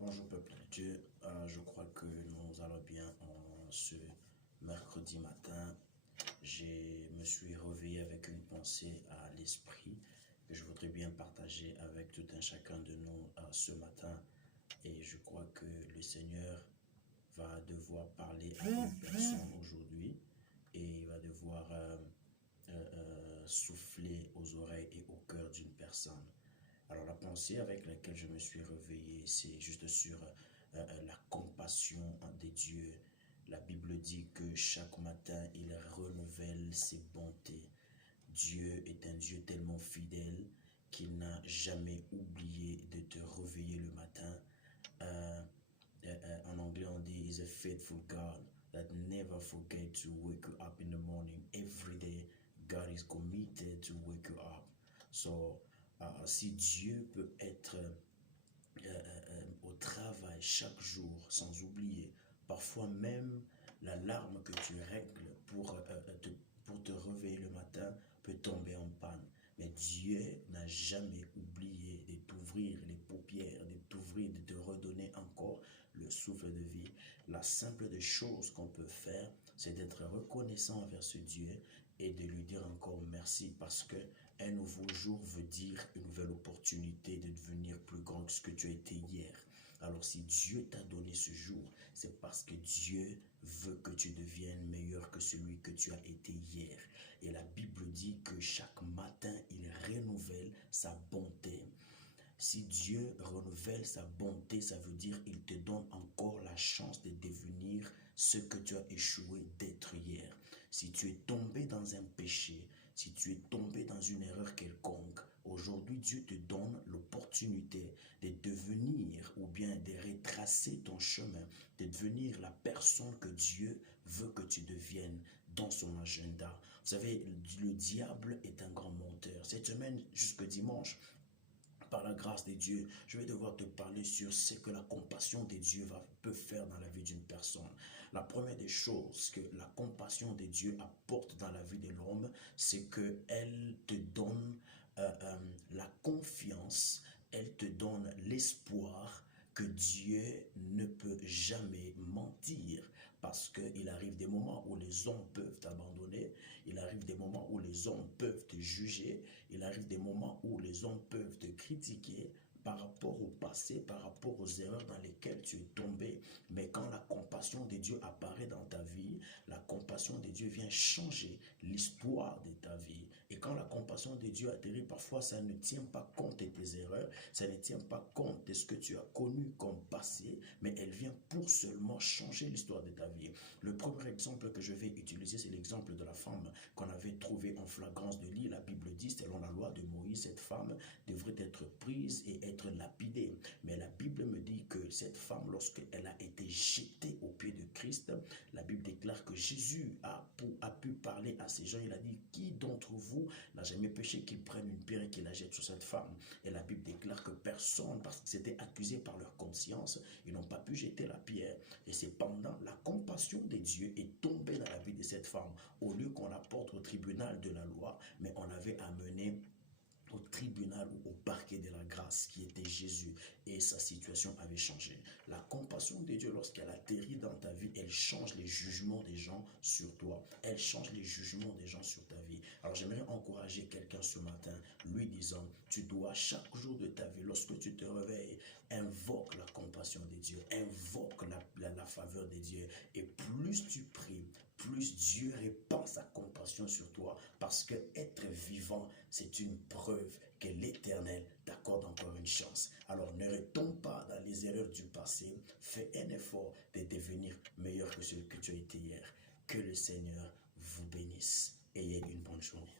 Bonjour peuple de Dieu. Je crois que nous allons bien en ce mercredi matin. Je me suis réveillé avec une pensée à l'esprit que je voudrais bien partager avec tout un chacun de nous ce matin. Et je crois que le Seigneur va devoir parler à une personne aujourd'hui et il va devoir souffler aux oreilles et au cœur d'une personne. Alors la pensée avec laquelle je me suis réveillé, c'est juste sur la compassion des dieux. La Bible dit que chaque matin, il renouvelle ses bontés. Dieu est un Dieu tellement fidèle qu'il n'a jamais oublié de te réveiller le matin. En anglais, on dit, He's a faithful God that never forget to wake you up in the morning. Every day, God is committed to wake you up. So, si Dieu peut être au travail chaque jour, sans oublier, parfois même l'alarme que tu règles pour te réveiller le matin peut tomber en panne. Mais Dieu n'a jamais oublié de t'ouvrir les paupières, de t'ouvrir, de te redonner encore le souffle de vie. La simple des choses qu'on peut faire, c'est d'être reconnaissant envers ce Dieu et de lui dire encore merci parce que un nouveau jour veut dire une nouvelle opportunité de devenir plus grand que ce que tu as été hier. Alors si Dieu t'a donné ce jour, c'est parce que Dieu veut que tu deviennes meilleur que celui que tu as été hier. Et la Bible dit que chaque matin, il renouvelle sa bonté. Si Dieu renouvelle sa bonté, ça veut dire qu'il te donne encore la chance de devenir ce que tu as échoué d'être hier. Si tu es tombé dans un péché, si tu es tombé dans une erreur quelconque, aujourd'hui Dieu te donne l'opportunité de devenir ou bien de retracer ton chemin, de devenir la personne que Dieu veut que tu deviennes dans son agenda. Vous savez, le diable est un grand menteur. Cette semaine, jusque dimanche, par la grâce de Dieu, je vais devoir te parler sur ce que la compassion de Dieu peut faire dans la vie d'une personne. La première des choses que la compassion de Dieu apporte dans la vie de l'homme, c'est qu'elle te donne la confiance, elle te donne l'espoir que Dieu ne peut jamais mentir parce qu'il arrive des moments où les hommes peuvent t'abandonner, il arrive des moments où les hommes peuvent te juger, il arrive des moments où les hommes peuvent te critiquer par rapport au passé, par rapport aux erreurs dans lesquelles tu es tombé. Mais quand la compassion de Dieu apparaît dans ta vie, la compassion de Dieu vient changer l'histoire de ta vie. Et quand la compassion de Dieu atterrit, parfois ça ne tient pas compte de tes erreurs, ça ne tient pas compte de ce que tu as connu comme passé, mais elle vient pour seulement changer l'histoire de ta vie. Le premier exemple que je vais utiliser, c'est l'exemple de la femme qu'on avait trouvée en flagrance de lit. La Bible dit, selon la loi de Moïse, cette femme devrait être prise et être lapidée. Mais la Bible me dit que cette femme, lorsqu'elle a été jetée aux pieds de Christ, la Bible déclare que Jésus a pu parler à ces gens. Il a dit, qui d'entre vous n'a jamais péché qu'il prenne une pierre et qu'il la jette sur cette femme? Et la Bible déclare que personne, parce qu'ils étaient accusés par leur conscience, ils n'ont pas pu jeter la pierre. Et cependant, la compassion de Dieu est tombée dans la vie de cette femme. Au lieu qu'on la porte au tribunal de la loi, mais on l'avait amenée au tribunal ou au parquet de la grâce qui était Jésus, et sa situation avait changé. La compassion de Dieu, lorsqu'elle atterrit dans ta vie, elle change les jugements des gens sur toi. Elle change les jugements des gens sur ta vie. Alors j'aimerais encourager quelqu'un ce matin, lui disant, tu dois chaque jour de ta vie, lorsque tu te réveilles, invoque la compassion de Dieu, invoque la faveur de Dieu, et plus tu pries, plus Dieu répand sa compassion sur toi, parce que être vivant, c'est une preuve que l'Éternel t'accorde encore une chance. Alors ne retombe pas dans les erreurs du passé, fais un effort de devenir meilleur que celui que tu as été hier. Que le Seigneur vous bénisse et ayez une bonne journée.